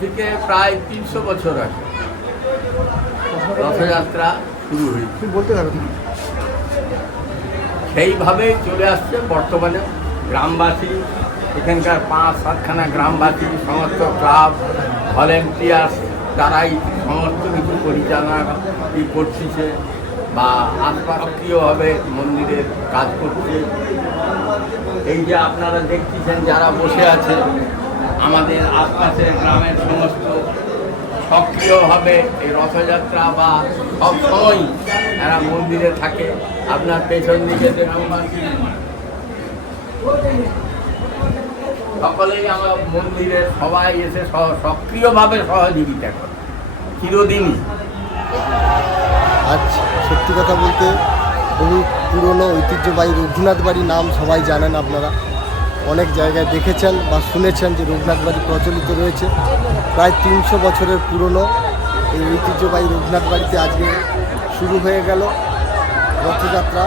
থেকে প্রায় তিনশো বছর আগে রথযাত্রা শুরু হয়েছে। বলতে পারবেন সেইভাবেই চলে আসছে বর্তমানে গ্রামবাসী এখানকার পাঁচ সাতখানা গ্রামবাসী সমস্ত ক্লাব ভলেন্টিয়ার্স তারাই সমস্ত কিছু পরিচালনা ই করতেছে বা আশপাশ সক্রিয়ভাবে মন্দিরের কাজ করছে। এই যে আপনারা দেখতেছেন যারা বসে আছে আমাদের আশপাশের গ্রামের সমস্ত সক্রিয়ভাবে এই রথযাত্রা বা সব সময় এরা মন্দিরে থাকে। আপনার পেছন দিকে সকলেই আমরা মন্দিরে সবাই এসে সক্রিয়ভাবে সহযোগিতা করে। চিরদিনই। আজ সত্যি কথা বলতে বহু পুরনো ঐতিহ্যবাহী রঘুনাথ বাড়ি নাম সবাই জানেন আপনারা। অনেক জায়গায় দেখেছেন বা শুনেছেন যে রঘুনাথ বাড়ি প্রচলিত রয়েছে প্রায় তিনশো বছরের পুরনো এই ঐতিহ্যবাহী রঘুনাথ বাড়িতে আজকে শুরু হয়ে গেল রথযাত্রা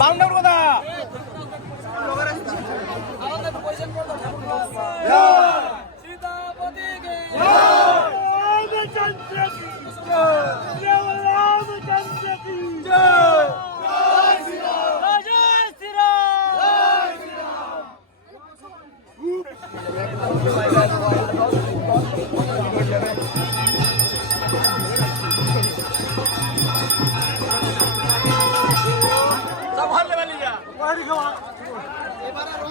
বাউন্ডার কথা Thank you. এবারে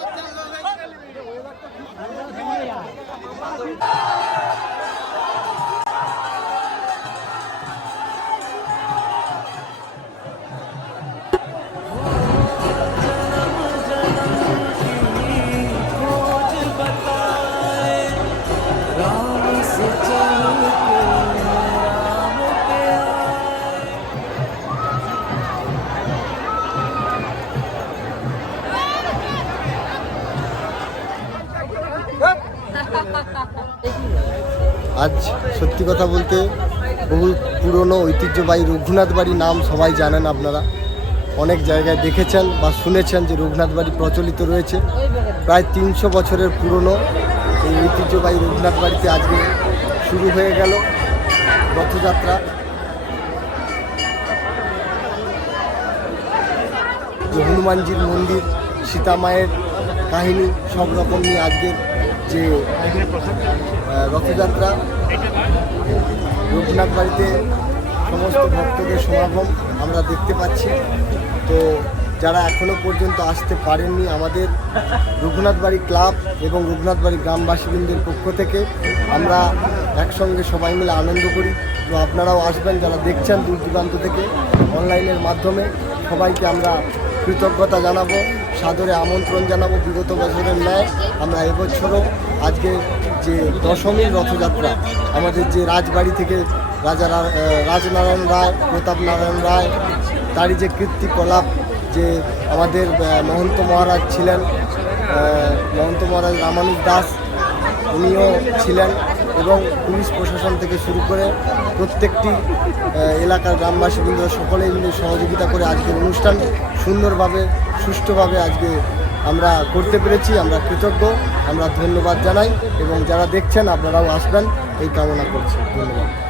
আজ সত্যি কথা বলতে বহু পুরনো ঐতিহ্যবাহী রঘুনাথ বাড়ি নাম সবাই জানেন আপনারা। অনেক জায়গায় দেখেছেন বা শুনেছেন যে রঘুনাথ বাড়ি প্রচলিত রয়েছে। প্রায় তিনশো বছরের পুরনো এই ঐতিহ্যবাহী রঘুনাথ বাড়িতে আজকে শুরু হয়ে গেল রথযাত্রা। হনুমানজির মন্দির সীতা মায়ের কাহিনী সব রকম নিয়ে আজকের যে রথযাত্রা রঘুনাথ বাড়িতে সমস্ত ভক্তদের সমাগম আমরা দেখতে পাচ্ছি। তো যারা এখনও পর্যন্ত আসতে পারেননি আমাদের রঘুনাথ বাড়ি ক্লাব এবং রঘুনাথ বাড়ি গ্রামবাসীবৃন্দের পক্ষ থেকে আমরা একসঙ্গে সবাই মিলে আনন্দ করি। তো আপনারাও আসবেন, যারা দেখছেন দূর দূরান্ত থেকে অনলাইনের মাধ্যমে, সবাইকে আমরা কৃতজ্ঞতা জানাব। সাদরে আমন্ত্রণ জানাব বিগত বছরের ন্যায়। আমরা এবছরও আজকে যে দশমীর রথযাত্রা, আমাদের যে রাজবাড়ি থেকে রাজা রাজনারায়ণ রায়, প্রতাপ নারায়ণ রায়, তারই যে কীর্তিকলাপ, যে আমাদের মহন্ত মহারাজ ছিলেন মহন্ত মহারাজ রামানুজ দাস উনিও ছিলেন এবং পুলিশ প্রশাসন থেকে শুরু করে প্রত্যেকটি এলাকার গ্রামবাসী গ্রামবাসীবৃন্দ সকলেই মিলে সহযোগিতা করে আজকের অনুষ্ঠান সুন্দরভাবে, সুষ্ঠুভাবে আজকে আমরা করতে পেরেছি। আমরা কৃতজ্ঞ, আমরা ধন্যবাদ জানাই এবং যারা দেখছেন আপনারাও আসবেন, এই কামনা করছি। ধন্যবাদ।